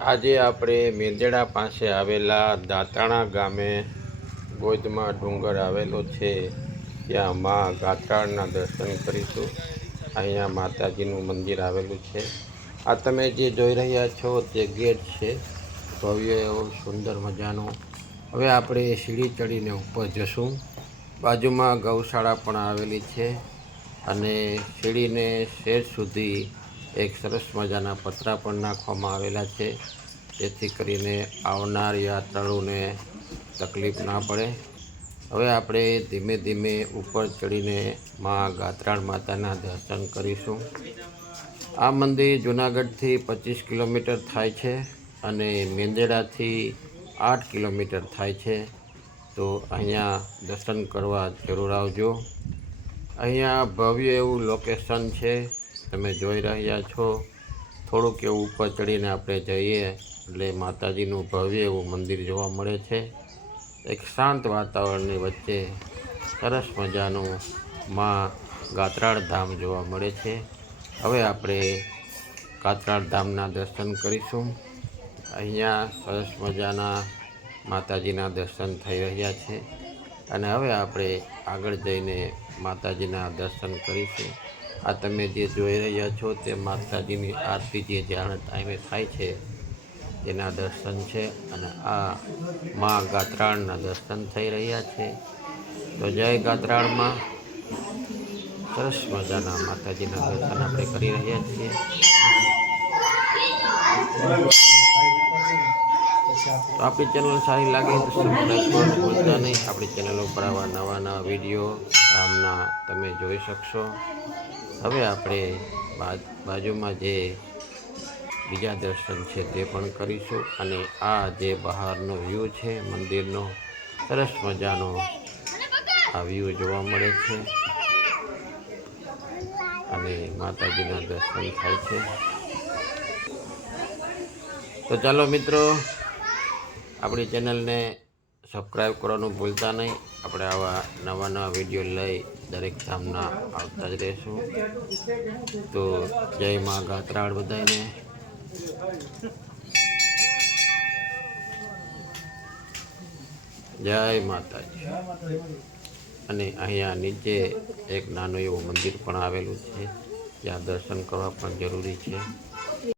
આજે આપણે મેંદડા પાસે આવેલા દાંતાણા ગામે ગોદમાં ડુંગર આવેલો છે, ત્યાં મા ગાત્રાળના દર્શન કરીશું। અહીંયા માતાજીનું મંદિર આવેલું છે। આ તમે જે જોઈ રહ્યા છો તે ગેટ છે, ભવ્ય એવો સુંદર મજાનો। હવે આપણે સીડી ચડીને ઉપર જશું। બાજુમાં ગૌશાળા પણ આવેલી છે અને સીડીને શેર સુધી એક સરસ મજાના પતરા પણ નાખવામાં આવેલા છે, જેથી કરીને આવનાર યાત્રાળુઓને તકલીફ ના પડે। હવે આપણે ધીમે ધીમે ઉપર ચડીને મા ગાત્રાળ માતાના દર્શન કરીશું। આ મંદિર જૂનાગઢથી 25 કિલોમીટર થાય છે અને મેંદડાથી 8 કિલોમીટર થાય છે, તો અહીંયા દર્શન કરવા જરૂર આવજો। અહીંયા ભવ્ય એવું લોકેશન છે, તમે જોઈ રહ્યા છો। થોડુંક એવું ઉપર ચડીને આપણે જઈએ એટલે માતાજીનું ભવ્ય એવું મંદિર જોવા મળે છે। એક શાંત વાતાવરણની વચ્ચે સરસ મજાનું મા ગાત્રાળ ધામ જોવા મળે છે। હવે આપણે ગાત્રાળ ધામના દર્શન કરીશું। અહીંયા સરસ મજાના માતાજીના દર્શન થઈ રહ્યા છે અને હવે આપણે આગળ જઈને માતાજીના દર્શન કરીશું। આ તમે જે જોઈ રહ્યા છો તે માતાજીની આરતી જે જાણ ટાઈમે થાય છે તેના દર્શન છે અને આ મા ગાત્રાળના દર્શન થઈ રહ્યા છે। તો જય ગાત્રાળમાં। સરસ મજાના માતાજીના દર્શન આપણે કરી રહ્યા છીએ। તો આપણી ચેનલ સારી લાગે તો સબસ્ક્રાઈબ કરવાનું ભૂલતા નહીં। આપણી ચેનલ ઉપર આવા નવા વિડીયો ધામના તમે જોઈ શકશો। હવે આપણે બાજુમાં જે બીજા દર્શન છે તે પણ કરીશું અને આ જે બહારનો વ્યૂ છે મંદિરનો, સરસ મજાનો આ વ્યૂ જોવા મળે છે અને માતાજીના દર્શન થાય છે। તો ચાલો મિત્રો, આપણી ચેનલને સબસ્ક્રાઈબ કરવાનું ભૂલતા નહીં। આપણે આવા નવા વિડીયો લઈ દરેક ધામના આવતા જ રહીશું। તો જય મા ગાત્રાળ બધાને। જય માતાજી। અને અહીંયા નીચે એક નાનું એવું મંદિર પણ આવેલું છે, ત્યાં દર્શન કરવા પણ જરૂરી છે।